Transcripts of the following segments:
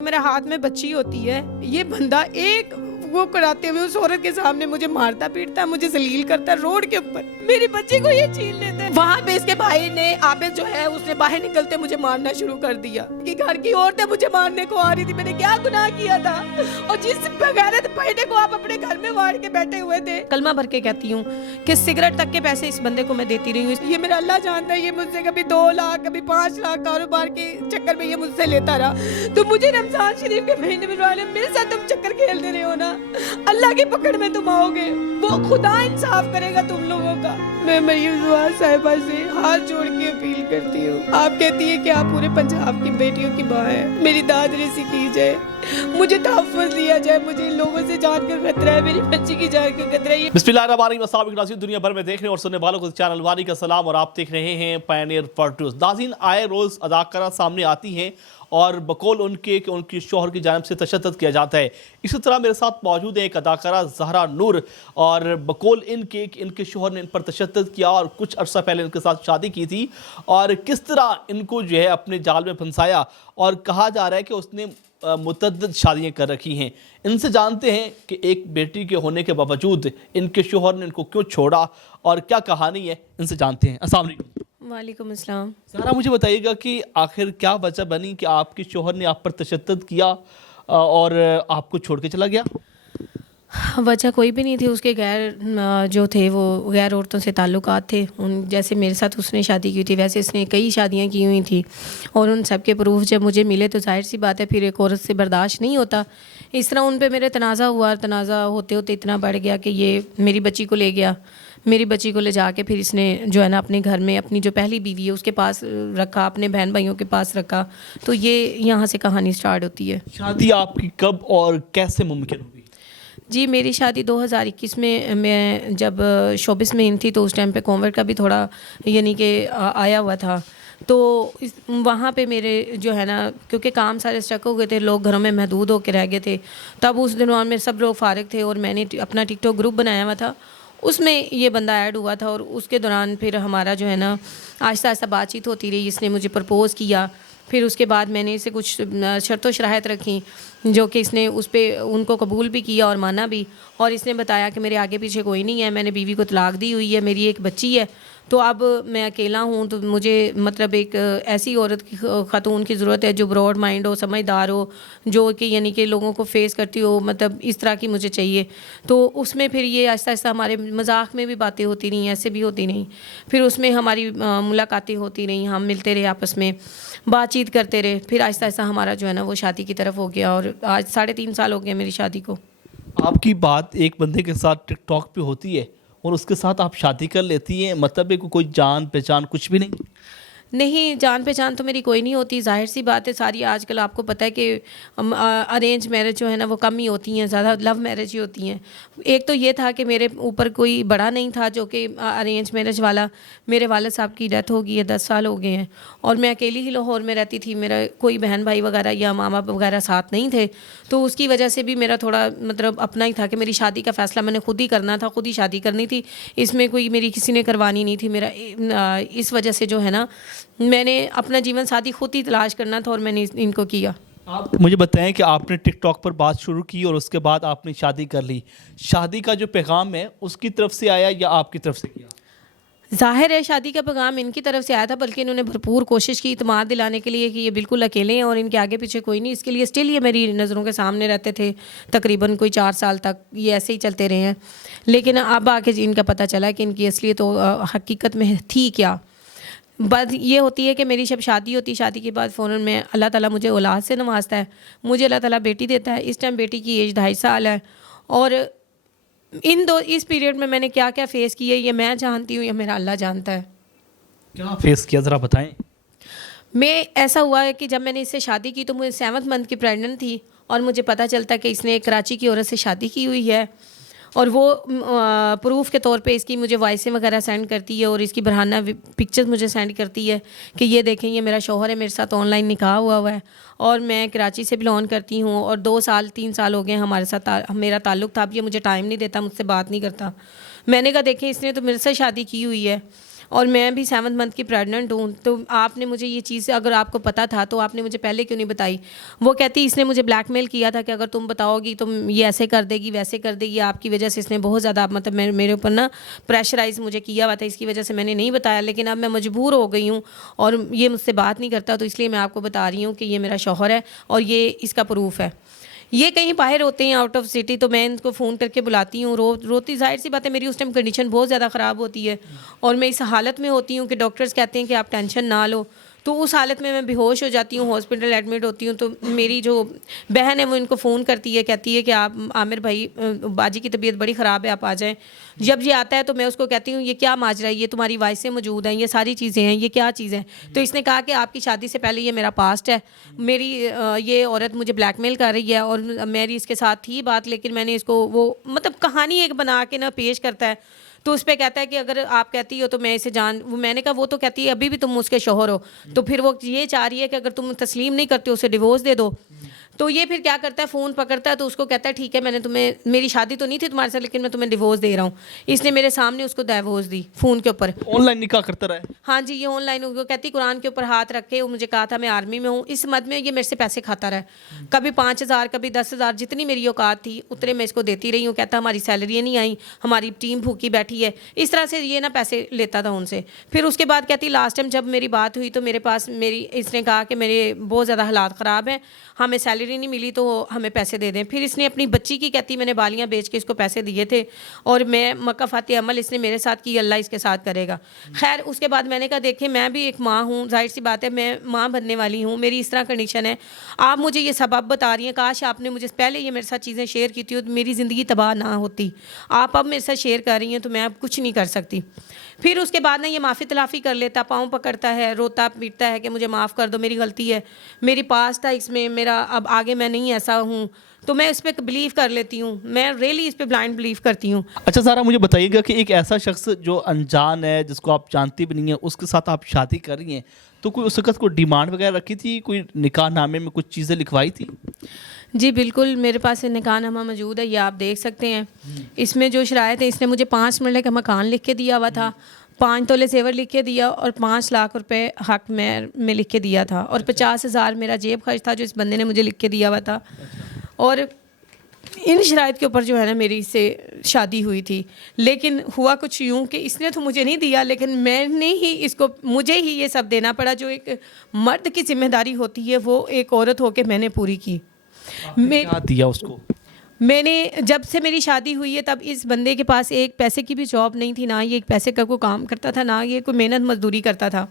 मेरे हाथ में बच्ची होती है, ये बंदा एक वो कराते हुए उस औरत के सामने मुझे मारता पीटता है, मुझे जलील करता है रोड के ऊपर, मेरी बच्ची को ये छीन लेता है। वहाँ पे इसके भाई ने आबिद जो है उसने बाहर निकलते मुझे मारना शुरू कर दिया कि घर की औरतें मुझे मारने को आ रही थी। मैंने क्या गुनाह किया था? और जिस बगैरत पहले को आप अपने घर में मार के बैठे हुए थे। कलमा भर के कहती हूँ कि सिगरेट तक के पैसे इस बंदे को मैं देती रही हूँ। ये मेरा अल्लाह जानता है, ये मुझसे कभी 2 लाख कभी 5 लाख कारोबार के चक्कर में ये मुझसे लेता रहा। तो मुझे रमजान शरीफ के महीने में मेरे साथ तुम चक्कर खेलते रहे हो ना, अल्लाह की पकड़ में तुम आओगे, वो खुदा इंसाफ करेगा तुम लोगों का। मैं मरीम दुआ साहिबा से हाथ जोड़ के अपील करती हूँ। आप कहती है कि आप पूरे पंजाब की बेटियों की माँ है, मेरी दाद रिसी की जाए, मुझे तहफ़्फ़ुज़ दिया जाए, मुझे इन लोगों से जान का खतरा है, मेरी बच्ची की जान का खतरा है। बिस्मिल्लाहिर्रहमानिर्रहीम। दुनिया भर में देखने और सुनने वालों को चैनल वानी का सलाम और आप देख रहे हैं पायनियर न्यूज़। नाज़रीन, आए रोज़ अदाकारा सामने आती हैं और बकौल उनके कि उनकी शौहर की जानिब से तशद्दुद किया जाता है। इसी तरह मेरे साथ मौजूद है एक अदाकारा ज़हरा नूर, और बकौल इनके कि इनके शौहर ने इन पर तशद्दुद किया और कुछ अर्सा पहले इनके साथ शादी की थी और किस तरह इनको जो है अपने जाल में फंसाया, और कहा जा रहा है कि उसने मुतअद्दिद शादियाँ कर रखी हैं। इनसे जानते हैं कि एक बेटी के होने के बावजूद इनके शौहर ने इनको क्यों छोड़ा और क्या कहानी है, इनसे जानते हैं। अस्सलाम वालेकुम। वालेकुम अस्सलाम। सारा, मुझे बताइएगा कि आखिर क्या वजह बनी कि आपके शौहर ने आप पर तशद्दुद किया और आपको छोड़ के चला गया? वजह कोई भी नहीं थी, उसके गैर जो थे वो गैर औरतों से ताल्लुकात थे। उन जैसे मेरे साथ उसने शादी की थी वैसे इसने कई शादियां की हुई थी, और उन सब के प्रूफ जब मुझे मिले तो जाहिर सी बात है फिर एक औरत से बर्दाश्त नहीं होता। इस तरह उन पे मेरे तनाज़ा हुआ, तनाज़ा होते होते इतना बढ़ गया कि ये मेरी बच्ची को ले गया। मेरी बच्ची को ले जाके फिर इसने जो है ना अपने घर में अपनी जो पहली बीवी है उसके पास रखा, अपने बहन भाइयों के पास रखा। तो ये यहाँ से कहानी स्टार्ट होती है। शादी आपकी कब और कैसे मुमकिन हुई? जी, मेरी शादी 2021 में, मैं जब शोबिस में इन थी तो उस टाइम पे कोविड का भी थोड़ा यानी कि आया हुआ था। तो वहाँ पे मेरे जो है ना, क्योंकि काम सारे स्टक हो गए थे, लोग घरों में महदूद होकर रह गए थे, तब उस दौरान में सब लोग फारिग थे और मैंने अपना टिकटॉक ग्रुप बनाया हुआ था, उसमें ये बंदा ऐड हुआ था। और उसके दौरान फिर हमारा जो है ना आहिस्ता आहिस्ता बातचीत होती रही। इसने मुझे प्रपोज़ किया, फिर उसके बाद मैंने इसे कुछ शर्त शराहत रखी जो कि इसने उस पर उनको कबूल भी किया और माना भी। और इसने बताया कि मेरे आगे पीछे कोई नहीं है, मैंने बीवी को तलाक दी हुई है, मेरी एक बच्ची है, तो अब मैं अकेला हूँ, तो मुझे मतलब एक ऐसी औरत की, खातून की ज़रूरत है जो ब्रॉड माइंड हो, समझदार हो, जो कि यानी कि लोगों को फेस करती हो, मतलब इस तरह की मुझे चाहिए। तो उसमें फिर ये आहिस्ता आहिस्ता हमारे मजाक में भी बातें होती रहीं, ऐसे भी होती नहीं। फिर उसमें हमारी मुलाकातें होती रहीं, हम मिलते रहे, आपस में बातचीत करते रहे। फिर आहिस्ता आहिस्ता हमारा जो है ना वो शादी की तरफ हो गया, और आज 3.5 साल हो गए मेरी शादी को। आपकी बात एक बंदे के साथ टिकटॉक पे होती है और उसके साथ आप शादी कर लेती हैं, मतलब है कोई जान पहचान कुछ भी नहीं? नहीं, जान पहचान तो मेरी कोई नहीं होती, जाहिर सी बात है। सारी आजकल आपको पता है कि अरेंज मैरिज जो है ना वो कम ही होती हैं, ज़्यादा लव मैरिज ही होती हैं। एक तो ये था कि मेरे ऊपर कोई बड़ा नहीं था जो कि अरेंज मैरिज वाला। मेरे वालिद साहब की डेथ हो गई है, 10 साल हो गए हैं, और मैं अकेली ही लाहौर में रहती थी। मेरा कोई बहन भाई वगैरह या माँ बाप वगैरह साथ नहीं थे, तो उसकी वजह से भी मेरा थोड़ा मतलब अपना ही था कि मेरी शादी का फ़ैसला मैंने खुद ही करना था, खुद ही शादी करनी थी, इसमें कोई मेरी किसी ने करवानी नहीं थी। मेरा इस वजह से जो है ना मैंने अपना जीवन साथी खुद ही तलाश करना था और मैंने इनको किया। आप मुझे बताएं कि आपने टिकटॉक पर बात शुरू की और उसके बाद आपने शादी कर ली। शादी का जो पैगाम है उसकी तरफ से आया या आपकी तरफ से किया? ज़ाहिर है शादी का पैगाम इनकी तरफ से आया था, बल्कि इन्होंने भरपूर कोशिश की इत्मीनान दिलाने के लिए कि ये बिल्कुल अकेले हैं और इनके आगे पीछे कोई नहीं। इसके लिए स्टिल ये मेरी नज़रों के सामने रहते थे, तकरीबन कोई 4 साल तक ये ऐसे ही चलते रहे हैं। लेकिन अब आके इनका पता चला कि इनकी असलियत तो हकीकत में थी क्या। बात ये होती है कि मेरी जब शादी होती, शादी के बाद फ़ौरन में अल्लाह ताला मुझे औलाद से नवाजता है, मुझे अल्लाह ताला बेटी देता है। इस टाइम बेटी की एज 2.5 साल है, और इस पीरियड में मैंने क्या क्या फ़ेस किया ये मैं जानती हूँ, ये मेरा अल्लाह जानता है। क्या फेस किया, ज़रा बताएं। मैं ऐसा हुआ है कि जब मैंने इससे शादी की तो मुझे 7th मंथ की प्रेग्नेंट थी, और मुझे पता चलता कि इसने एक कराची की औरत से शादी की हुई है, और वो प्रूफ के तौर पे इसकी मुझे वॉइसें वगैरह सेंड करती है और इसकी बरहाना पिक्चर्स मुझे सेंड करती है कि ये देखें ये मेरा शौहर है, मेरे साथ ऑनलाइन निकाह हुआ है, और मैं कराची से बिलोंग करती हूँ, और 2 साल 3 साल हो गए हमारे साथ मेरा ताल्लुक़ था। अब ये मुझे टाइम नहीं देता, मुझसे बात नहीं करता। मैंने कहा देखें इसने तो मेरे से शादी की हुई है, और मैं भी 7th मंथ की प्रेग्नेंट हूँ। तो आपने मुझे ये चीज़ अगर आपको पता था तो आपने मुझे पहले क्यों नहीं बताई। वो कहती इसने मुझे ब्लैकमेल किया था कि अगर तुम बताओगी तुम ये ऐसे कर देगी वैसे कर देगी, आपकी वजह से इसने बहुत ज़्यादा मतलब मेरे ऊपर ना प्रेशराइज मुझे किया हुआ था, इसकी वजह से मैंने नहीं बताया। लेकिन अब मैं मजबूर हो गई हूँ और ये मुझसे बात नहीं करता, तो इसलिए मैं आपको बता रही हूँ कि ये मेरा शौहर है और ये इसका प्रूफ है। ये कहीं बाहर होते हैं आउट ऑफ सिटी, तो मैं इनको फ़ोन करके बुलाती हूँ, रोती। जाहिर सी बात है मेरी उस टाइम कंडीशन बहुत ज़्यादा ख़राब होती है और मैं इस हालत में होती हूँ कि डॉक्टर्स कहते हैं कि आप टेंशन ना लो। तो उस हालत में मैं बेहोश हो जाती हूँ, हॉस्पिटल एडमिट होती हूँ। तो मेरी जो बहन है वो इनको फ़ोन करती है, कहती है कि आप आमिर भाई बाजी की तबीयत बड़ी ख़राब है, आप आ जाएं। जब ये आता है तो मैं उसको कहती हूँ ये क्या माजरा है, ये तुम्हारी वाइसें मौजूद हैं, ये सारी चीज़ें हैं, ये क्या चीज़ है। तो इसने कहा कि आपकी शादी से पहले ये मेरा पास्ट है, मेरी ये औरत मुझे ब्लैकमेल कर रही है और मेरी इसके साथ थी बात, लेकिन मैंने इसको वो मतलब कहानी एक बना के ना पेश करता है। तो उस पे कहता है कि अगर आप कहती हो तो मैं इसे वो मैंने कहा वो तो कहती है अभी भी तुम उसके शौहर हो, तो फिर वो ये चाह रही है कि अगर तुम तस्लीम नहीं करते उसे डिवोर्स दे दो। तो ये फिर क्या करता है, फ़ोन पकड़ता है तो उसको कहता है ठीक है मैंने तुम्हें, मेरी शादी तो नहीं थी तुम्हारे साथ लेकिन मैं तुम्हें डिवोर्स दे रहा हूँ। इसने मेरे सामने उसको डिवोर्स दी फ़ोन के ऊपर। ऑनलाइन निकाह करता रहा है। हाँ जी, ये ऑनलाइन वो कहती कुरान के ऊपर हाथ रखे, वो मुझे कहा था मैं आर्मी में हूँ, इस मद में ये मेरे से पैसे खाता रहा है। कभी 5,000 कभी 10,000, जितनी मेरी औकात थी उतने मैं इसको देती रही हूँ। कहता हमारी सैलरी नहीं आई, हमारी टीम भूखी बैठी है, इस तरह से ये ना पैसे लेता था उनसे। फिर उसके बाद कहती लास्ट टाइम जब मेरी बात हुई तो मेरे पास इसने कहा कि मेरे बहुत ज़्यादा हालात ख़राब हैं, हमें सैलरी नहीं मिली तो हमें पैसे दे दें। फिर इसने अपनी बच्ची की कहती मैंने बालियाँ बेच के इसको पैसे दिए थे और मैं मकाफाती अमल इसने मेरे साथ की, अल्लाह इसके साथ करेगा। खैर उसके बाद मैंने कहा देखिए मैं भी एक माँ हूँ, जाहिर सी बात है मैं माँ बनने वाली हूँ, मेरी इस तरह कंडीशन है, आप मुझे ये सबब बता रही हैं, काश आपने मुझे पहले ये मेरे साथ चीज़ें शेयर की थी तो मेरी ज़िंदगी तबाह ना होती। आप अब मेरे साथ शेयर कर रही हैं तो मैं अब कुछ नहीं कर सकती। फिर उसके बाद ना ये माफ़ी तलाफ़ी कर लेता, पाँव पकड़ता है, रोता पीटता है कि मुझे माफ़ कर दो, मेरी गलती है, मेरी पास था इसमें, मेरा अब आगे मैं नहीं ऐसा हूँ। तो मैं इस पर बिलीव कर लेती हूँ, मैं रियली इस पर ब्लाइंड बिलीव करती हूँ। अच्छा ज़रा मुझे बताइएगा कि एक ऐसा शख्स जो अनजान है, जिसको आप जानती भी नहीं है, उसके साथ आप शादी कर रही हैं, तो कोई उस वक्त कोई डिमांड वगैरह रखी थी, कोई निकाह नामे में कुछ चीज़ें लिखवाई थी? जी बिल्कुल, मेरे पास निकाहनामा मौजूद है, ये आप देख सकते हैं। इसमें जो शराइत है, इसने मुझे 5 मरले का मकान लिख के दिया हुआ था, 5 तोले ज़ेवर लिख के दिया और 5 लाख रुपए हक में लिख के दिया था और 50,000 मेरा जेब खर्च था जो इस बंदे ने मुझे लिख के दिया हुआ था। और इन शराइत के ऊपर जो है ना मेरी इससे शादी हुई थी। लेकिन हुआ कुछ यूँ कि इसने तो मुझे नहीं दिया, लेकिन मैंने ही इसको, मुझे ही ये सब देना पड़ा। जो एक मर्द की जिम्मेदारी होती है वो एक औरत होकर मैंने पूरी की। क्या दिया उसको? मैंने जब से मेरी शादी हुई है तब इस बंदे के पास एक पैसे की भी जॉब नहीं थी, ना ये एक पैसे का कोई काम करता था, ना ये कोई मेहनत मजदूरी करता था।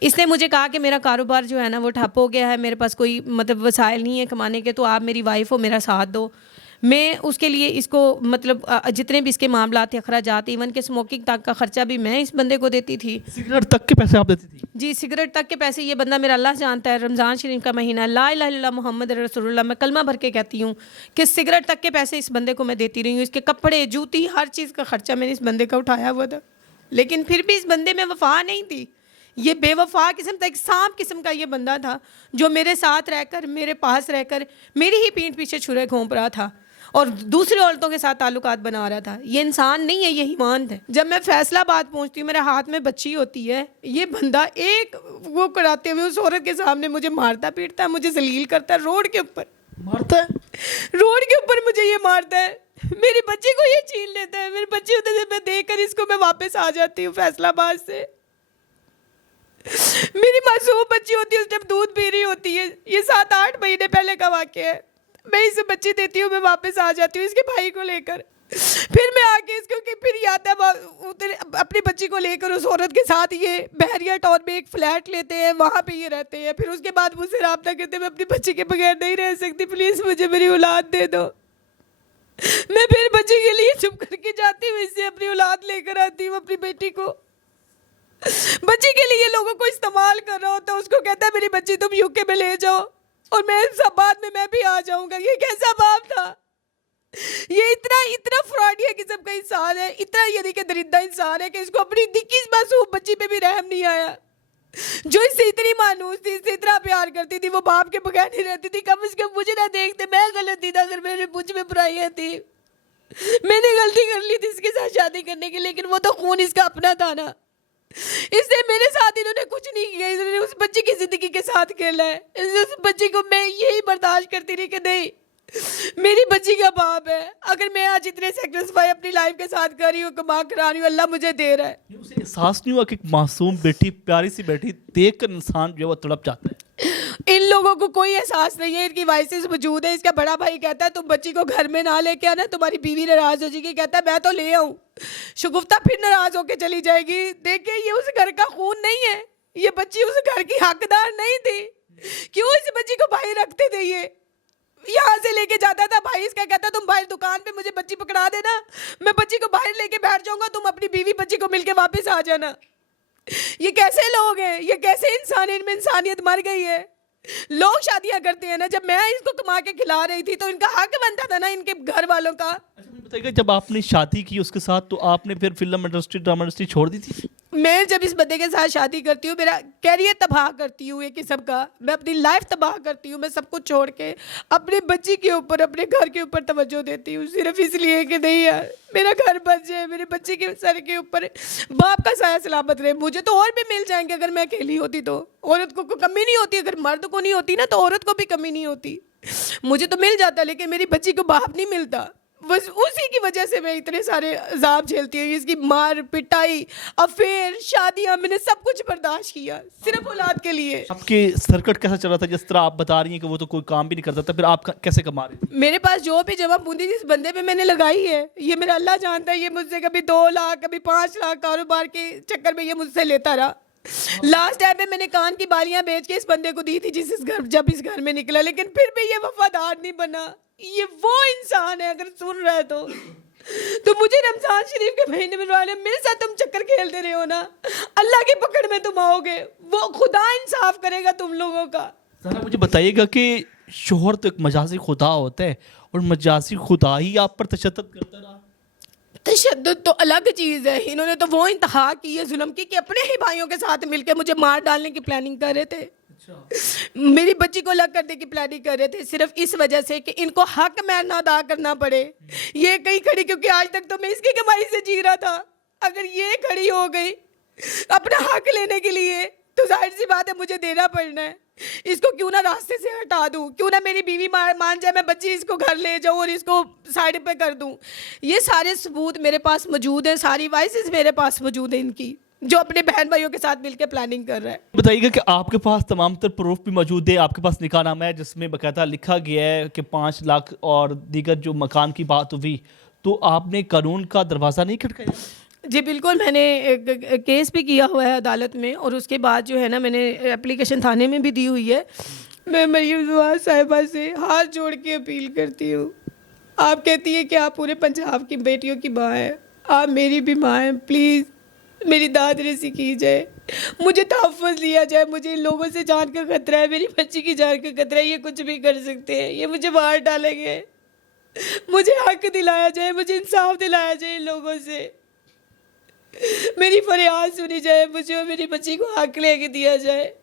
इसने मुझे कहा कि मेरा कारोबार जो है ना वो ठप हो गया है, मेरे पास कोई मतलब वसाइल नहीं है कमाने के, तो आप मेरी वाइफ हो, मेरा साथ दो। मैं उसके लिए इसको मतलब जितने भी इसके मामला थे, अखराजात, इवन के स्मोकिंग तक का ख़र्चा भी मैं इस बंदे को देती थी। सिगरेट तक के पैसे आप देती थी? जी, सिगरेट तक के पैसे। ये बंदा मेरा अल्लाह जानता है, रमज़ान शरीफ का महीना, ला इलाहा इल्लल्लाह मुहम्मद रसूलुल्लाह, मैं कलमा भर के कहती हूँ कि सिगरेट तक के पैसे इस बंदे को मैं देती रही हूँ। इसके कपड़े, जूती, हर चीज़ का ख़र्चा मैंने इस बंदे का उठाया हुआ था। लेकिन फिर भी इस बंदे में वफ़ा नहीं थी। ये बेवफा किस्म का, एक सांप किस्म का ये बंदा था जो मेरे साथ रहकर, मेरे पास रहकर मेरी ही पीठ पीछे छुरे घोंप रहा था और दूसरी औरतों के साथ ताल्लुकात बना रहा था। ये इंसान नहीं है, ये ईमान है। जब मैं फैसलाबाद पहुंचती हूँ, मेरे हाथ में बच्ची होती है, ये बंदा एक वो कराते हुए उस औरत के सामने मुझे मारता पीटता है, मुझे जलील करता है, रोड के ऊपर मारता है। रोड के ऊपर मुझे ये मारता है, मेरी बच्ची को ये छीन लेता है। मेरी बच्ची होते से मैं देख कर इसको मैं वापस आ जाती हूँ फैसलाबाद से। मेरी मासूम बच्ची होती है, उस टाइम दूध पी रही होती है। ये 7-8 महीने पहले का वाक़या है। मैं इसे बच्ची देती हूँ, मैं वापस आ जाती हूँ इसके भाई को लेकर। फिर मैं आके इसको फिर ये आता है अपनी बच्ची को लेकर उस औरत के साथ, ये बहरिया टाउन में एक फ्लैट लेते हैं, वहाँ पे ये रहते हैं। फिर उसके बाद मुझसे रब्ता करते, मैं अपनी बच्ची के बगैर नहीं रह सकती, प्लीज़ मुझे मेरी औलाद दे दो। मैं फिर बच्ची के लिए चुप करके जाती हूँ, इससे अपनी औलाद लेकर आती हूँ, अपनी बेटी को। बच्ची के लिए लोगों को इस्तेमाल कर रहा होता है, उसको कहता है मेरी बच्ची तुम यूके में ले जाओ और मैं सब बाद में मैं भी आ जाऊंगा। ये कैसा बाप था? ये इतना फ्रॉडिया किस्म का इंसान है, इतना यानी कि दरिंदा इंसान है कि इसको अपनी 21 मासूम बच्ची पे भी रहम नहीं आया, जो इससे इतनी मानूस थी, इससे इतना प्यार करती थी, वो बाप के बगैर नहीं रहती थी। कम से कम मुझे ना देखते, मैं गलत थी, अगर मेरे मुझ में बुराइयां थी, मैंने गलती कर ली थी इसके साथ शादी करने की, लेकिन वो तो खून इसका अपना था ना। इसने मेरे साथ इन्होंने कुछ नहीं किया, इन्होंने उस बच्ची की जिंदगी के साथ खेला है। उस बच्ची को मैं यही बर्दाश्त करती रही कि नहीं, मेरी बच्ची का बाप है। अगर मैं आज इतने सेक्रीफाई अपनी लाइफ के साथ कर रही हूँ, कमा करा रही हूँ, अल्लाह मुझे दे रहा है। उसे एहसास नहीं हुआ कि एक मासूम बेटी, प्यारी सी बेटी देखकर इंसान जो है वो तड़प जाता है? इन लोगों को कोई एहसास नहीं है, इनकी वाइसेस मौजूद है। इसका बड़ा भाई कहता है तुम बच्ची को घर में ना लेके आना, तुम्हारी बीवी नाराज हो जाएगी। कहता है मैं तो ले आऊं। शगुफ्ता फिर नाराज होके चली जाएगी। देखिए ये उस घर का खून नहीं है, ये बच्ची उस घर की हकदार नहीं थी। क्यों इस बच्ची को भाई रखते थे? ये यहाँ से लेके जाता था भाई, इसका कहता तुम बाहर दुकान पे मुझे बच्ची पकड़ा देना, मैं बच्ची को बाहर लेके बैठ जाऊंगा, तुम अपनी बीवी बच्ची को मिलके वापस आ जाना। ये कैसे लोग हैं? ये कैसे इंसान? इनमें इंसानियत मर गई है। लोग शादियां करते हैं ना, जब मैं इसको कमा के खिला रही थी तो इनका हक बनता था ना, इनके घर वालों का। अच्छा मुझे बताइएगा, जब आपने शादी की उसके साथ तो आपने फिर फिल्म इंडस्ट्री, ड्रामा इंडस्ट्री छोड़ दी थी? मैं जब इस बंदे के साथ शादी करती हूँ, मेरा कैरियर तबाह करती हूँ एक किस्म का, मैं अपनी लाइफ तबाह करती हूँ। मैं सब कुछ छोड़ के अपने बच्ची के ऊपर, अपने घर के ऊपर तवज्जो देती हूँ, सिर्फ इसलिए कि नहीं यार मेरा घर बच जाए, मेरे बच्चे के सर के ऊपर बाप का साया सलामत रहे। मुझे तो और भी मिल जाएंगे अगर मैं अकेली होती तो। औरत को कमी नहीं होती, अगर मर्द को नहीं होती ना तो औरत को भी कमी नहीं होती। मुझे तो मिल जाता, लेकिन मेरी बच्ची को बाप नहीं मिलता। बस उसी की वजह से मैं इतने सारे अजाब झेलती हूँ। इसकी मार पिटाई, अफेयर, शादियाँ, मैंने सब कुछ बर्दाश्त किया सिर्फ औलाद के लिए। आपके सर्किट कैसा चल रहा था? जिस तरह आप बता रही हैं कि वो तो कोई काम भी नहीं करता था, फिर आप कैसे कमा रहे थे? मेरे पास जो भी जमा पूंजी जिस बंदे पे मैंने लगाई है, ये मेरा अल्लाह जानता है, ये मुझसे कभी 2 लाख कभी 5 लाख कारोबार के चक्कर में ये मुझसे लेता रहा। लास्ट टाइम पे मैंने कान की बालियां बेच के इस बंदे को दी थी जब इस घर में निकला, लेकिन फिर भी ये वफादार नहीं बना। ये वो इंसान है, अगर सुन रहा है तो मुझे रमजान शरीफ के महीने में मेरे साथ तुम चक्कर खेलते रहे हो ना, अल्लाह की पकड़ में तुम आओगे, वो खुदा इंसाफ करेगा तुम लोगों का। जरा मुझे बताइएगा कि शोहर तो एक मजाजी खुदा होता है और मजाजी खुदा ही आप पर तशद्दुद करता रहा? तशद्दुद तो अलग चीज़ है। इन्होंने तो वो इंतहा की है जुल्म की कि अपने ही भाइयों के साथ मिलकर मुझे मार डालने की प्लानिंग कर रहे थे। मेरी बच्ची को अलग करने की प्लानिंग कर रहे थे, सिर्फ इस वजह से कि इनको हक मैं ना अदा करना पड़े। ये कहीं खड़ी, क्योंकि आज तक तो मैं इसकी कमाई से जी रहा था, अगर ये खड़ी हो गई अपना हक लेने के लिए तो जाहिर सी बात है मुझे देना पड़ना है। इसको क्यों ना रास्ते से हटा दूं, क्यों ना मेरी बीवी मान जाए, मैं बच्ची इसको घर ले जाऊं और इसको साइड पे कर दूं। ये सारे सबूत मेरे पास मौजूद हैं, सारी वाइसेस मेरे पास मौजूद है इनकी, जो अपने बहन भाइयों के साथ मिलकर प्लानिंग कर रहा है। बताइएगा कि आपके पास तमाम तर प्रूफ भी मौजूद है, आपके पास निकाहनामा है जिसमें बाकायदा लिखा गया है कि 5 लाख और दीगर जो मकान की बात हुई, तो आपने कानून का दरवाज़ा नहीं खटकाया? जी बिल्कुल, मैंने एक केस भी किया हुआ है अदालत में, और उसके बाद जो है ना मैंने एप्लीकेशन थाने में भी दी हुई है। मैं मरियम जवाद साहिबा से हाथ जोड़ के अपील करती हूँ। आप कहती है कि आप पूरे पंजाब की बेटियों की माँ हैं, आप मेरी भी माँ हैं, प्लीज़ मेरी दाद रसी की जाए, मुझे तहफ़्फ़ुज़ लिया जाए। मुझे इन लोगों से जान का खतरा है, मेरी बच्ची की जान का खतरा है। ये कुछ भी कर सकते हैं, ये मुझे मार डालेंगे। मुझे हक दिलाया जाए, मुझे इंसाफ दिलाया जाए इन लोगों से। मेरी फरियाद सुनी जाए, मुझे और मेरी बच्ची को हक लेके दिया जाए।